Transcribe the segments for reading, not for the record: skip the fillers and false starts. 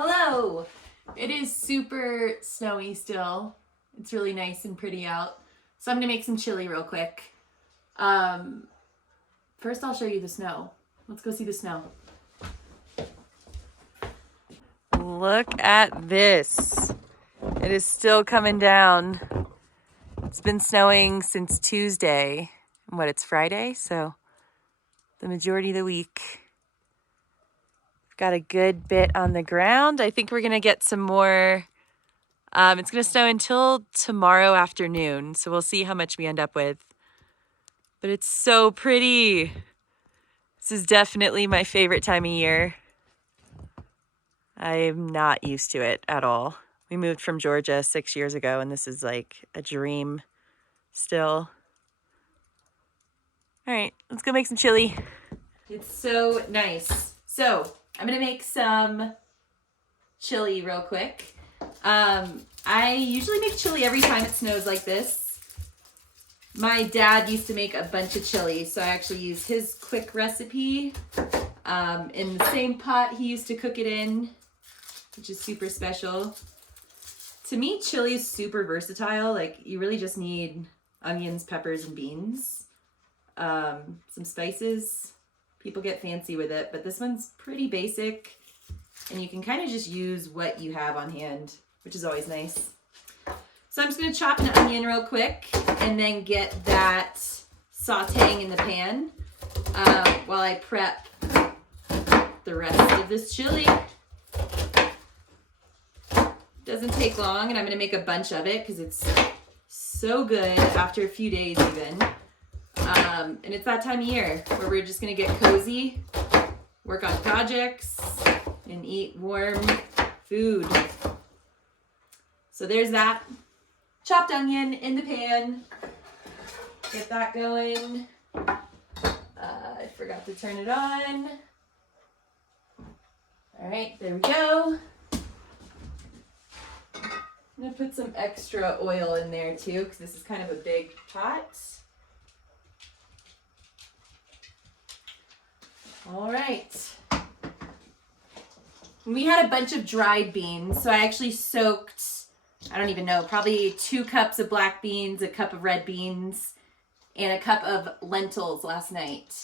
Hello! It is super snowy still. It's really nice and pretty out. So I'm gonna make some chili real quick. First I'll show you the snow. Let's go see the snow. Look at this. It is still coming down. It's been snowing since Tuesday. And it's Friday, so the majority of the week. Got a good bit on the ground. I think we're gonna get some more. It's gonna snow until tomorrow afternoon, so we'll see how much we end up with. But it's so pretty. This is definitely my favorite time of year. I'm not used to it at all. We moved from Georgia 6 years ago, and this is like a dream still. All right, let's go make some chili. It's so nice. So I'm gonna make some chili real quick. I usually make chili every time it snows like this. My dad used to make a bunch of chili, so I actually use his quick recipe in the same pot he used to cook it in, which is super special. To me, chili is super versatile. Like, you really just need onions, peppers, and beans. Some spices. People get fancy with it, but this one's pretty basic, and you can kind of just use what you have on hand, which is always nice. So I'm just going to chop an onion real quick and then get that sautéing in the pan while I prep the rest of this chili. Doesn't take long, and I'm going to make a bunch of it because it's so good after a few days even. And it's that time of year where we're just going to get cozy, work on projects, and eat warm food. So there's that. Chopped onion in the pan. Get that going. I forgot to turn it on. All right, there we go. I'm going to put some extra oil in there too, because this is kind of a big pot. All right. We had a bunch of dried beans, so I actually soaked, I don't even know, probably 2 cups of black beans, a cup of red beans, and a cup of lentils last night.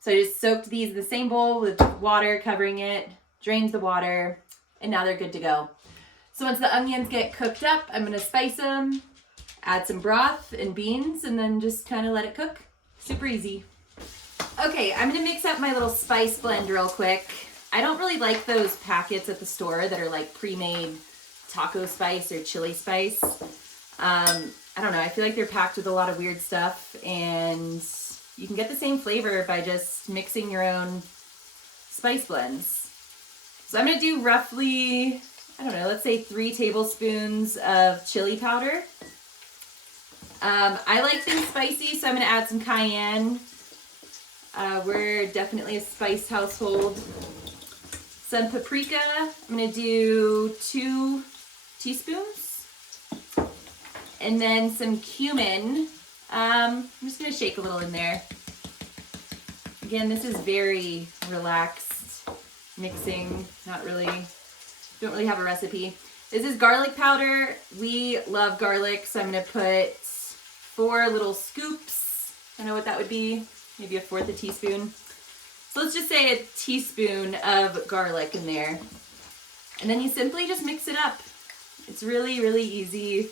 So I just soaked these in the same bowl with water covering it, drained the water, and now they're good to go. So once the onions get cooked up, I'm going to spice them, add some broth and beans, and then just kind of let it cook. Super easy. Okay, I'm going to mix up my little spice blend real quick. I don't really like those packets at the store that are like pre-made taco spice or chili spice. I don't know, I feel like they're packed with a lot of weird stuff, and you can get the same flavor by just mixing your own spice blends. So I'm going to do roughly, I don't know, let's say 3 tablespoons of chili powder. I like things spicy, so I'm going to add some cayenne. We're definitely a spice household. Some paprika. I'm going to do 2 teaspoons. And then some cumin. I'm just going to shake a little in there. Again, this is very relaxed mixing. Don't really have a recipe. This is garlic powder. We love garlic, so I'm going to put 4 little scoops. I don't know what that would be. Maybe a 1/4 teaspoon. So let's just say a teaspoon of garlic in there. And then you simply just mix it up. It's really, really easy.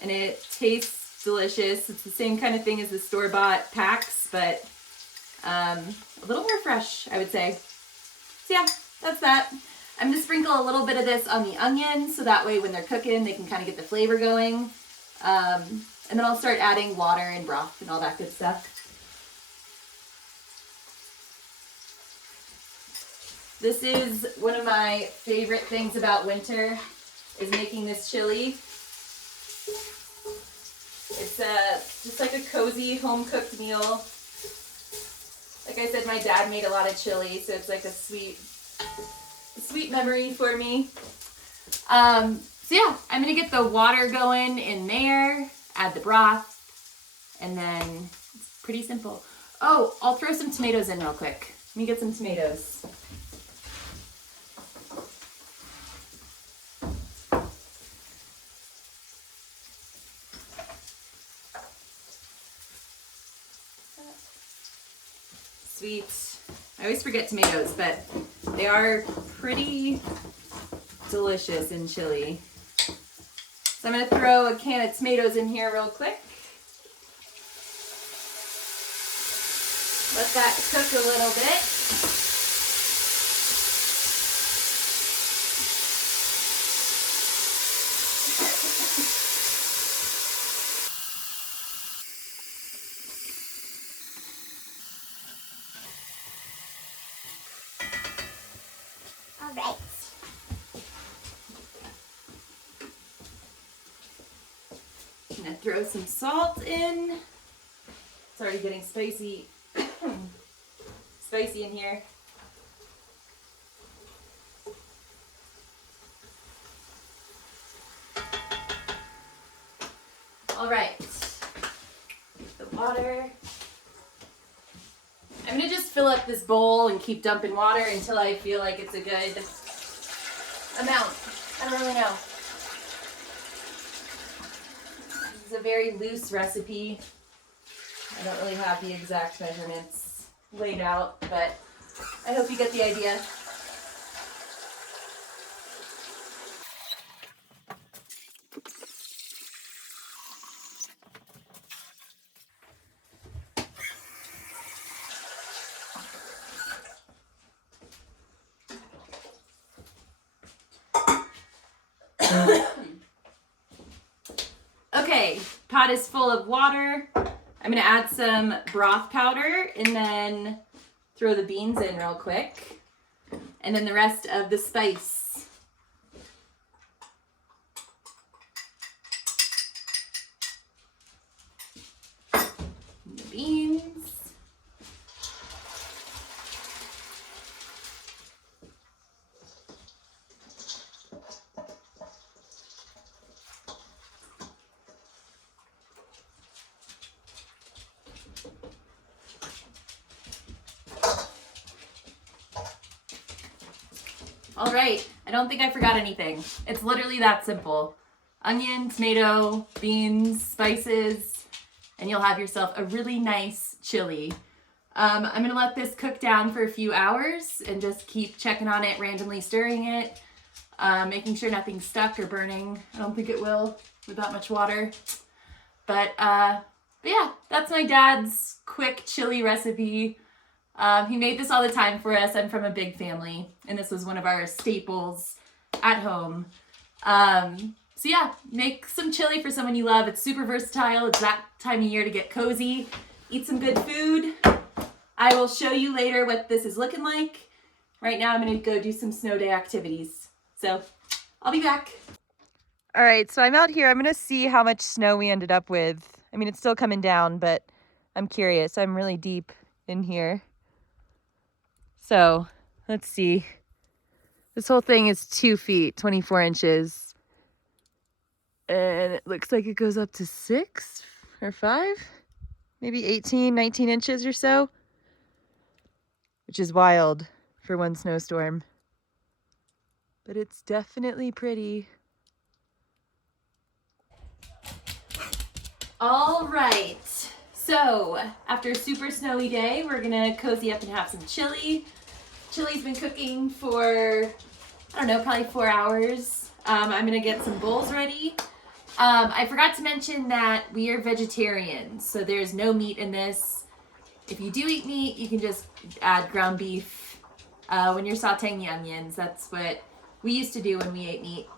And it tastes delicious. It's the same kind of thing as the store-bought packs, but a little more fresh, I would say. So yeah, that's that. I'm going to sprinkle a little bit of this on the onion, so that way when they're cooking, they can kind of get the flavor going. And then I'll start adding water and broth and all that good stuff. This is one of my favorite things about winter, is making this chili. It's just like a cozy home-cooked meal. Like I said, my dad made a lot of chili, so it's like a sweet memory for me. So yeah, I'm gonna get the water going in there, add the broth, and then it's pretty simple. Oh, I'll throw some tomatoes in real quick. Let me get some tomatoes. sweet. I always forget tomatoes, but they are pretty delicious in chili. So I'm going to throw a can of tomatoes in here real quick. Let that cook a little bit. All right. I'm going to throw some salt in. It's already getting spicy. Spicy in here. All right, the water. I'm gonna just fill up this bowl and keep dumping water until I feel like it's a good amount. I don't really know. This is a very loose recipe. I don't really have the exact measurements laid out, but I hope you get the idea. Okay, pot is full of water. I'm gonna add some broth powder and then throw the beans in real quick. And then the rest of the spice. And the beans. All right, I don't think I forgot anything. It's literally that simple. Onion, tomato, beans, spices, and you'll have yourself a really nice chili. I'm gonna let this cook down for a few hours and just keep checking on it, randomly stirring it, making sure nothing's stuck or burning. I don't think it will with that much water. But yeah, that's my dad's quick chili recipe. He made this all the time for us. I'm from a big family, and this was one of our staples at home. So yeah, make some chili for someone you love. It's super versatile. It's that time of year to get cozy, eat some good food. I will show you later what this is looking like. Right now, I'm going to go do some snow day activities. So I'll be back. All right, so I'm out here. I'm going to see how much snow we ended up with. I mean, it's still coming down, but I'm curious. I'm really deep in here. So let's see. This whole thing is 2 feet, 24 inches. And it looks like it goes up to 6 or 5, maybe 18, 19 inches or so, which is wild for one snowstorm. But it's definitely pretty. All right. So after a super snowy day, we're gonna cozy up and have some chili. Chili's been cooking for, I don't know, probably 4 hours. I'm gonna get some bowls ready. I forgot to mention that we are vegetarians, so there's no meat in this. If you do eat meat, you can just add ground beef when you're sauteing the onions. That's what we used to do when we ate meat.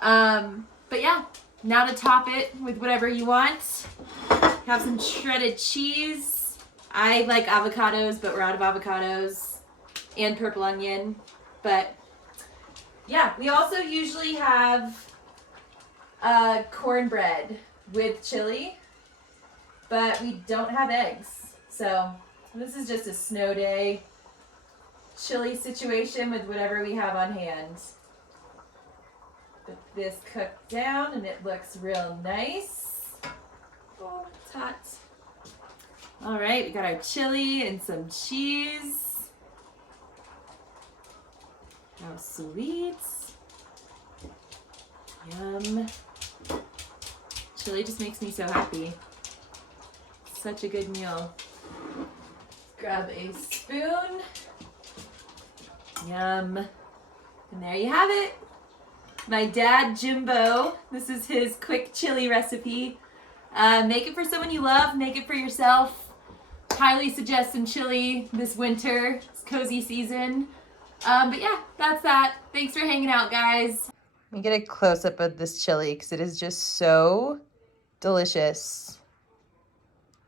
But yeah, now to top it with whatever you want. Have some shredded cheese. I like avocados, but we're out of avocados. And purple onion. But yeah, we also usually have cornbread with chili, but we don't have eggs. So this is just a snow day chili situation with whatever we have on hand. But this cooked down and it looks real nice. Oh, it's hot. All right, we got our chili and some cheese. How sweet. Yum. Chili just makes me so happy. Such a good meal. Grab a spoon. Yum. And there you have it. My dad, Jimbo, this is his quick chili recipe. Make it for someone you love, make it for yourself. Highly suggest some chili this winter. It's cozy season. But yeah, that's that. Thanks for hanging out, guys. Let me get a close-up of this chili because it is just so delicious.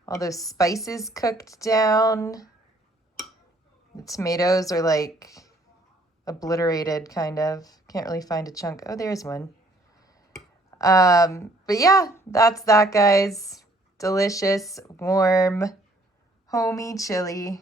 All those spices cooked down. The tomatoes are like obliterated, kind of. Can't really find a chunk. Oh, there's one. But yeah, that's that, guys. Delicious, warm, homey chili.